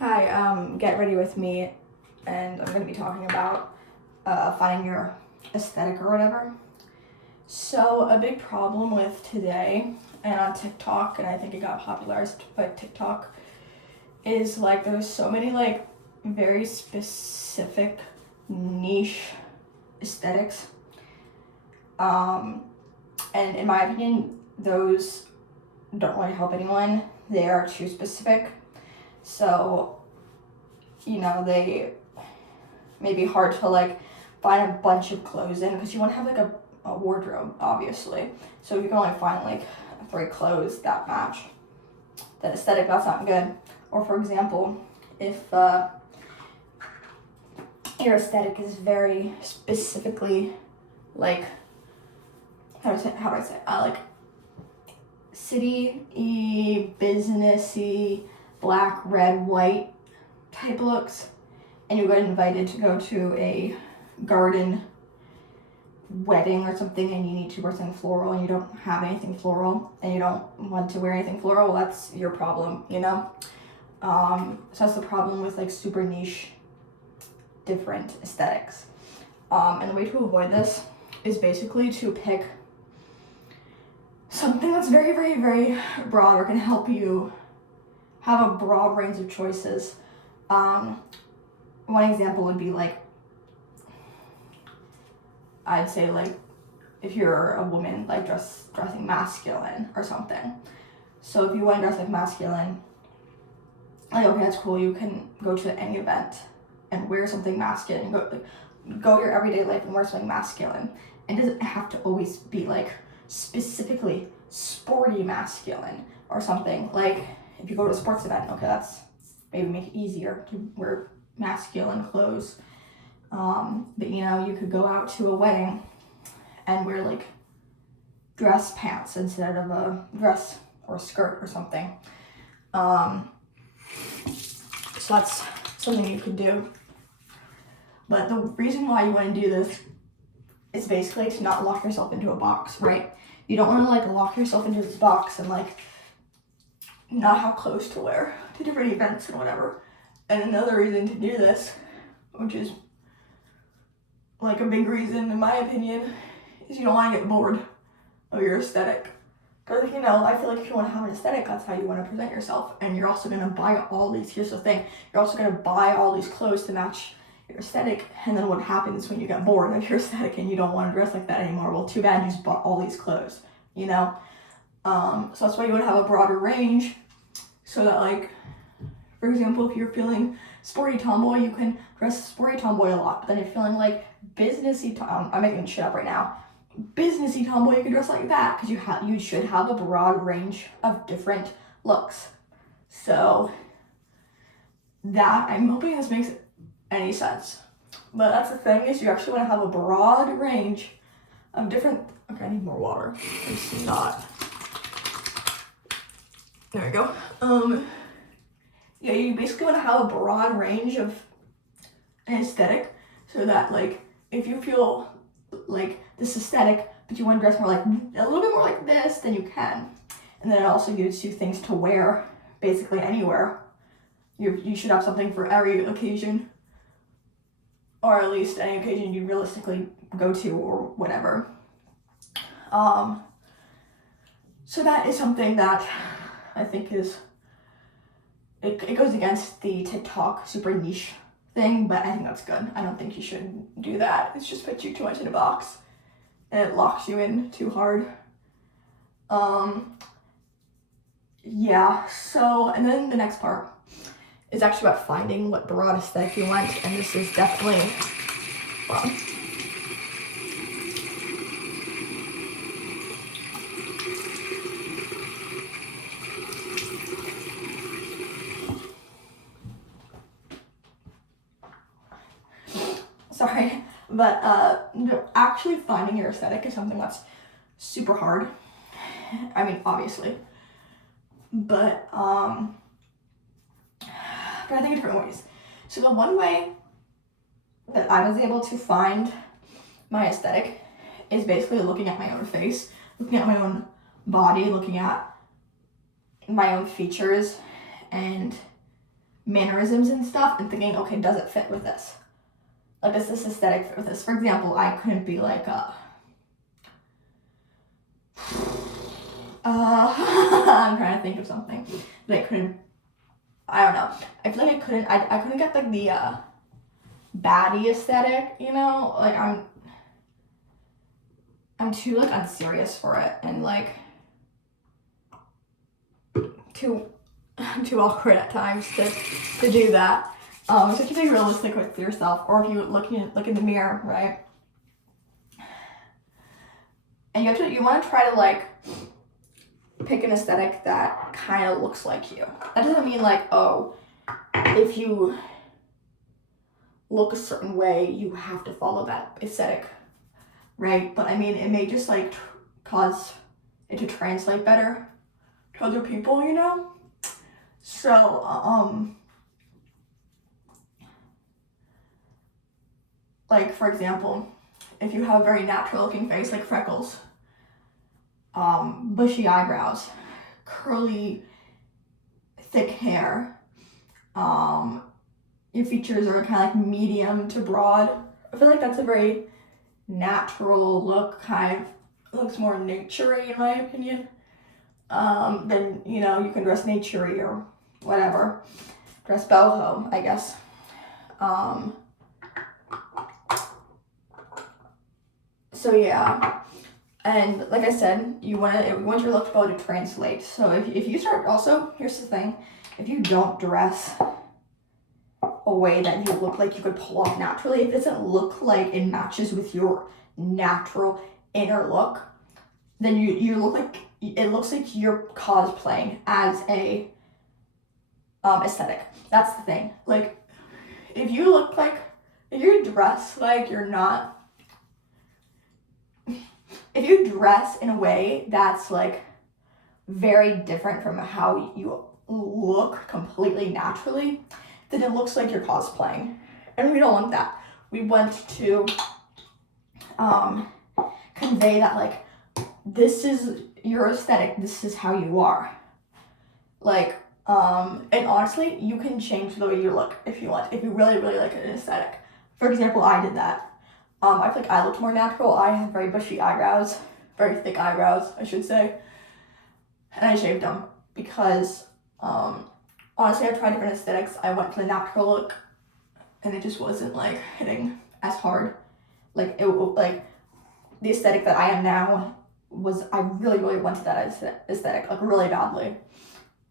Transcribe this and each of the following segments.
Hi, get ready with me, and I'm going to be talking about finding your aesthetic or whatever. So, a big problem with today and on TikTok, and I think it got popularized by TikTok, is like there's so many like very specific niche aesthetics. And in my opinion, those don't really help anyone. They are too specific. So, they may be hard to like find a bunch of clothes in because you want to have like a wardrobe, obviously. So if you can only find like 3 clothes that match that aesthetic, that's not good. Or for example, if your aesthetic is very specifically like, how do I say like city-y, businessy, black, red, white type looks, and you get invited to go to a garden wedding or something, and you need to wear something floral, and you don't have anything floral, and you don't want to wear anything floral, well, that's your problem, So that's the problem with like super niche, different aesthetics. And the way to avoid this is basically to pick something that's very, very, very broad or can help you have a broad range of choices. One example would be like, I'd say like if you're a woman, like dressing masculine or something. So if you want to dress like masculine, like okay, that's cool. You can go to any event and wear something masculine. Go your everyday life and wear something masculine. And it doesn't have to always be like specifically sporty masculine or something. Like if you go to a sports event, okay, that's maybe make it easier to wear masculine clothes. But you could go out to a wedding and wear like dress pants instead of a dress or skirt or something. So that's something you could do. But the reason why you want to do this is basically to not lock yourself into a box, right? You don't want to like lock yourself into this box and like not have clothes to wear to different events and whatever. And another reason to do this, which is like a big reason in my opinion, is you don't want to get bored of your aesthetic. Because I feel like if you want to have an aesthetic, that's how you want to present yourself. And you're also going to buy all these, here's the thing, you're also going to buy all these clothes to match your aesthetic. And then what happens when you get bored of your aesthetic and you don't want to dress like that anymore? Well, too bad, you just bought all these clothes, So that's why you want to have a broader range, so that like, for example, if you're feeling sporty tomboy, you can dress sporty tomboy a lot. But then if you're feeling like businessy I'm making shit up right now. Businessy tomboy, you can dress like that because you should have a broad range of different looks. So that, I'm hoping this makes any sense. But that's the thing, is you actually want to have a broad range of different. Okay, I need more water. It's not. There we go. Yeah, you basically want to have a broad range of an aesthetic, so that like if you feel like this aesthetic, but you want to dress more like a little bit more like this, then you can. And then it also gives you things to wear basically anywhere. You should have something for every occasion, or at least any occasion you realistically go to or whatever. So that is something that I think is, it goes against the TikTok super niche thing, but I think that's good. I don't think you should do that. It's just puts you too much in a box and it locks you in too hard. Yeah, so, and then the next part is actually about finding what broad aesthetic you want, and this is definitely, well, sorry, but actually finding your aesthetic is something that's super hard. I mean, obviously, but I think in different ways. So the one way that I was able to find my aesthetic is basically looking at my own face, looking at my own body, looking at my own features, and mannerisms and stuff and thinking, okay, does it fit with this? Like, does this aesthetic fit with this? For example, I couldn't be like, I'm trying to think of something that I couldn't, I don't know. I feel like I couldn't get like the baddie aesthetic, you know? Like, I'm too like unserious for it, and like I'm too awkward at times to do that. So you have to be realistic with yourself, or if you look in the mirror, right? And you want to try to like pick an aesthetic that kind of looks like you. That doesn't mean like, oh, if you look a certain way, you have to follow that aesthetic, right? But I mean, it may just like cause it to translate better to other people, you know? So, like for example, if you have a very natural looking face, like freckles, bushy eyebrows, curly, thick hair, your features are kind of like medium to broad. I feel like that's a very natural look, kind of looks more naturey in my opinion. Then, you know, you can dress naturey or whatever. Dress boho, I guess. So yeah, and like I said, you want your look to go to translate. So if you start, also, here's the thing, if you don't dress a way that you look like you could pull off naturally, if it doesn't look like it matches with your natural inner look, then you look like, it looks like you're cosplaying as a aesthetic. That's the thing. Like, if you dress like you're not, if you dress in a way that's like very different from how you look completely naturally, then it looks like you're cosplaying. And we don't want that. We want to convey that like, this is your aesthetic, this is how you are. Like, and honestly, you can change the way you look if you want, if you really, really like an aesthetic. For example, I did that. I feel like I looked more natural. I have very bushy eyebrows, very thick eyebrows, I should say. And I shaved them because, honestly, I tried different aesthetics. I went for the natural look, and it just wasn't like hitting as hard. Like the aesthetic that I am now was, I really, really went to that aesthetic, like really badly.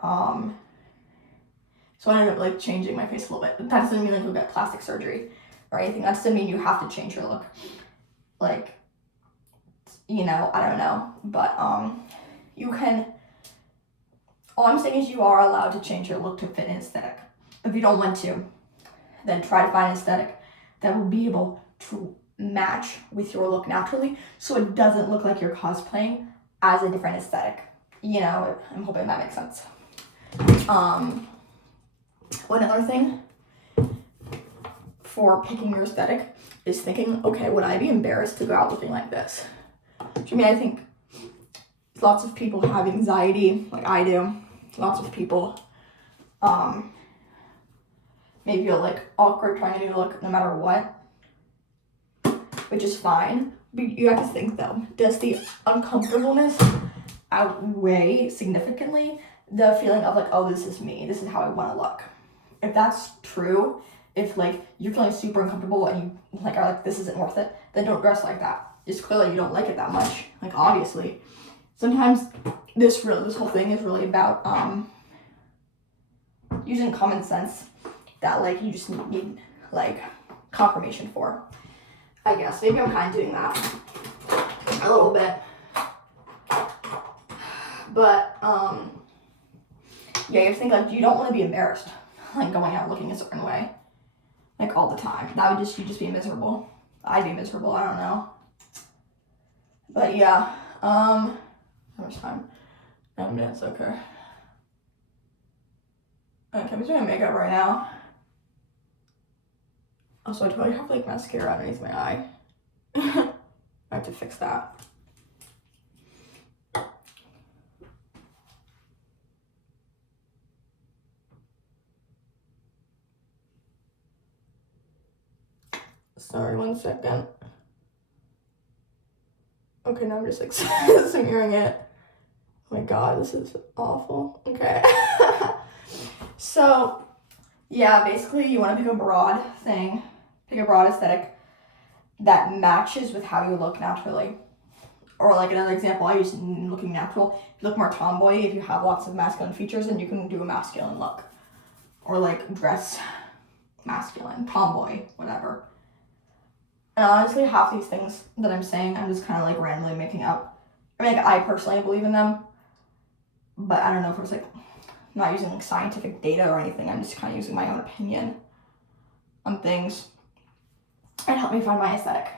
So I ended up like changing my face a little bit. That doesn't mean like you'll get plastic surgery or anything. That doesn't mean you have to change your look. Like, you know, I don't know. But you can, all I'm saying is you are allowed to change your look to fit an aesthetic. If you don't want to, then try to find an aesthetic that will be able to match with your look naturally, so it doesn't look like you're cosplaying as a different aesthetic. You know, I'm hoping that makes sense. One other thing for picking your aesthetic is thinking, okay, would I be embarrassed to go out looking like this? I mean, I think lots of people have anxiety, like I do. Lots of people maybe feel like awkward trying to do look no matter what, which is fine. But you have to think though, does the uncomfortableness outweigh significantly the feeling of like, oh, this is me, this is how I want to look? If that's true, if like you're feeling super uncomfortable and you like are like, this isn't worth it, then don't dress like that. It's clearly you don't like it that much, like obviously. Sometimes this whole thing is really about using common sense that like you just need like confirmation for. I guess maybe I'm kind of doing that a little bit, but yeah, you think like you don't want to be embarrassed, like going out looking a certain way, like all the time. That would just, you'd just be miserable. I'd be miserable. I don't know, but yeah. How much time? 9 minutes. Okay. I'm doing my makeup right now. Also, I totally have like mascara underneath my eye. I have to fix that. Sorry, 1 second. Okay, now I'm just like smearing it. Oh my god, this is awful. Okay. So, yeah, basically you want to pick a broad thing, pick a broad aesthetic that matches with how you look naturally. Or like another example, I use looking natural. If you look more tomboy, if you have lots of masculine features, then you can do a masculine look. Or like dress masculine, tomboy, whatever. And honestly, half these things that I'm saying, I'm just kind of like randomly making up. I mean, like, I personally believe in them, but I don't know if it's like, I'm not using like scientific data or anything. I'm just kind of using my own opinion on things and help me find my aesthetic.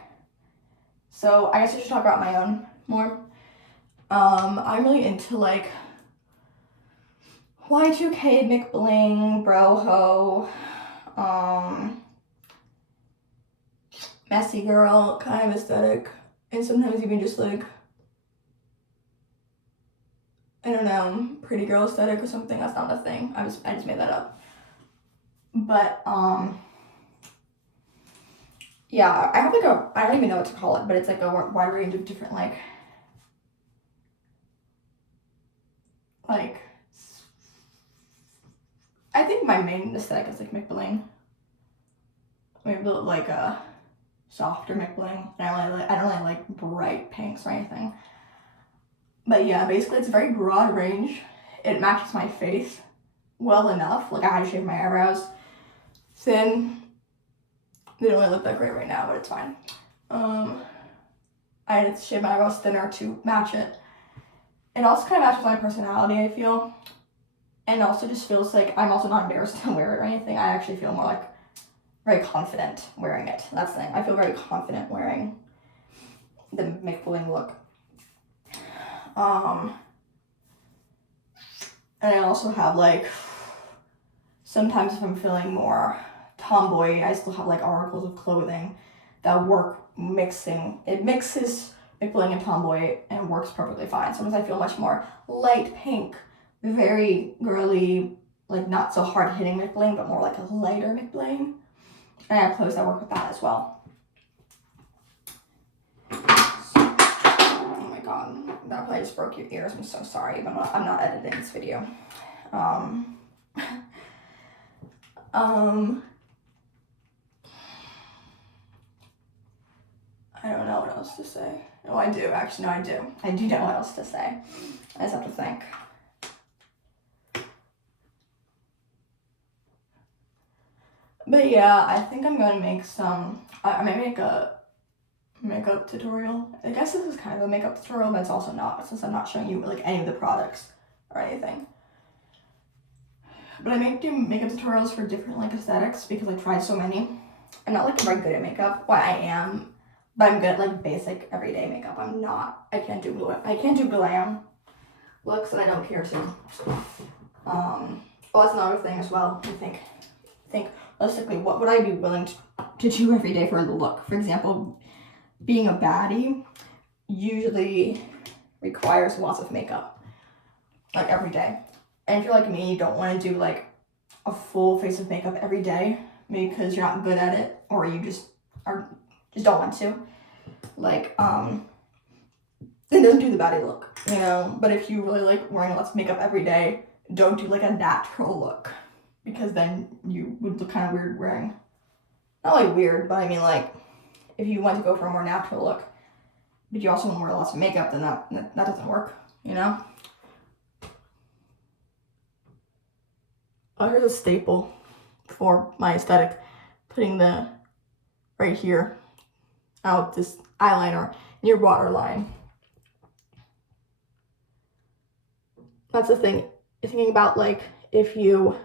So I guess I should talk about my own more. I'm really into like Y2K, McBling, Broho, messy girl kind of aesthetic, and sometimes even just like, I don't know, pretty girl aesthetic or something. That's not a thing. I just made that up. But yeah, I have like I don't even know what to call it, but it's like a wide range of different like I think my main aesthetic is like McBling. Maybe like a softer McBling. I don't really like bright pinks or anything. But yeah, basically it's a very broad range. It matches my face well enough. Like, I had to shave my eyebrows thin. They don't really look that great right now, but it's fine. I had to shave my eyebrows thinner to match it. It also kind of matches my personality, I feel. And also just feels like I'm also not embarrassed to wear it or anything. I actually feel more like very confident wearing it. That's the thing. I feel very confident wearing the McBling look. And I also have like, sometimes if I'm feeling more tomboy, I still have like articles of clothing that work mixing. It mixes McBling and tomboy and works perfectly fine. Sometimes I feel much more light pink, very girly, like not so hard hitting McBling, but more like a lighter McBling. And I have clothes that work with that as well. Oh my god, that probably just broke your ears. I'm so sorry, but I'm not editing this video. I don't know what else to say. Oh, I do. Actually, no, I do. I do know what else to say. I just have to think. But yeah, I think I'm going to make some, I might make a makeup tutorial. I guess this is kind of a makeup tutorial, but it's also not, since I'm not showing you like any of the products or anything. But I make do makeup tutorials for different like aesthetics because I tried so many. I'm not like very good at makeup. Well, I am, but I'm good at like basic everyday makeup. I can't do glam looks, and I don't piercing. Well, that's another thing as well. I think realistically, what would I be willing to do every day for the look? For example, being a baddie usually requires lots of makeup, like every day. And if you're like me, you don't want to do like a full face of makeup every day because you're not good at it, or you just don't want to. Like, it doesn't do the baddie look, you know? But if you really like wearing lots of makeup every day, don't do like a natural look, because then you would look kind of weird wearing, not like weird, but I mean like, if you want to go for a more natural look, but you also want to wear lots of makeup, then that doesn't work, you know? Oh, here's a staple for my aesthetic. Putting the, right here, out this eyeliner in your waterline. That's the thing. Thinking about like, if you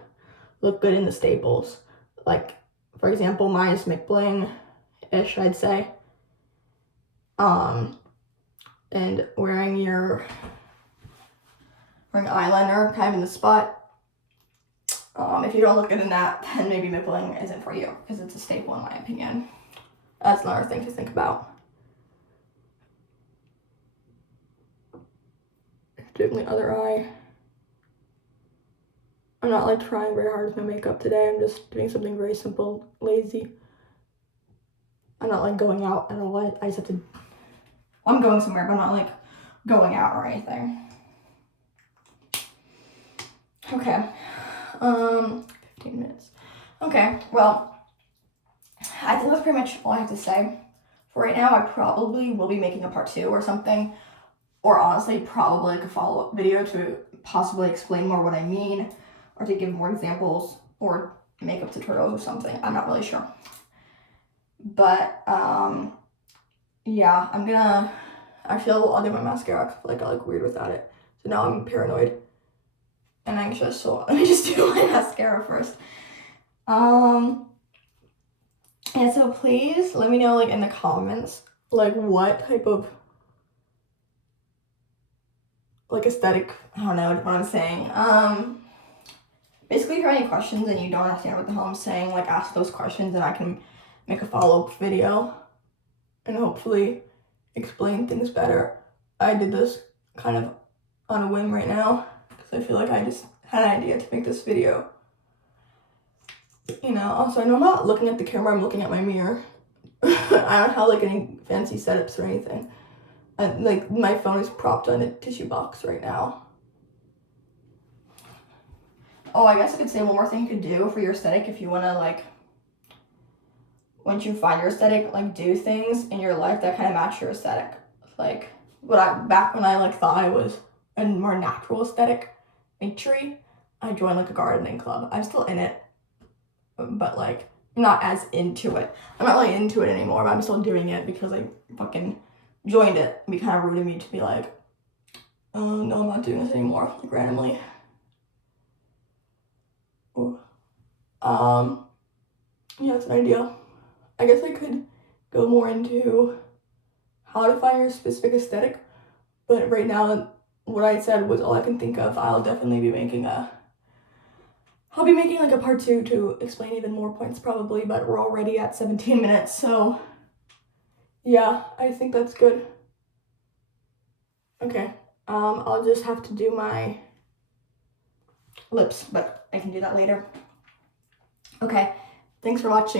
look good in the staples, like for example, mine is McBling-ish, I'd say. And wearing eyeliner kind of in the spot. If you don't look good in that, then maybe McBling isn't for you, because it's a staple in my opinion. That's another thing to think about. Doing the other eye. I'm not like trying very hard with my makeup today. I'm just doing something very simple, lazy. I'm not like going out at all. I just have to, I'm going somewhere, but I'm not like going out or anything. Okay, 15 minutes. Okay, well, I think that's pretty much all I have to say. For right now, I probably will be making a part 2 or something, or honestly, probably like a follow-up video to possibly explain more what I mean, or to give more examples, or makeup tutorials or something. I'm not really sure. But, yeah, I'll do my mascara because I feel like I look weird without it. So now I'm paranoid and anxious, so let me just do my mascara first. And so please let me know like in the comments like what type of like aesthetic, I don't know what I'm saying. Basically if you have any questions and you don't understand what the hell I'm saying, like ask those questions and I can make a follow-up video and hopefully explain things better. I did this kind of on a whim right now because I feel like I just had an idea to make this video. You know, also I know I'm not looking at the camera, I'm looking at my mirror. I don't have like any fancy setups or anything. And like my phone is propped on a tissue box right now. Oh, I guess I could say one more thing you could do for your aesthetic if you want to like, once you find your aesthetic, like do things in your life that kind of match your aesthetic. Like back when I like thought I was a more natural aesthetic, naturey, I joined like a gardening club. I'm still in it, but like I'm not as into it. I'm not really into it anymore, but I'm still doing it because I fucking joined it. It'd be kind of rude of me to be like, oh no, I'm not doing this anymore, like randomly. Ooh. Yeah, it's an idea. I guess I could go more into how to find your specific aesthetic, but right now what I said was all I can think of. I'll definitely be making like a part 2 to explain even more points probably, but we're already at 17 minutes, so yeah, I think that's good. Okay, I'll just have to do my lips, but I can do that later. Okay, thanks for watching.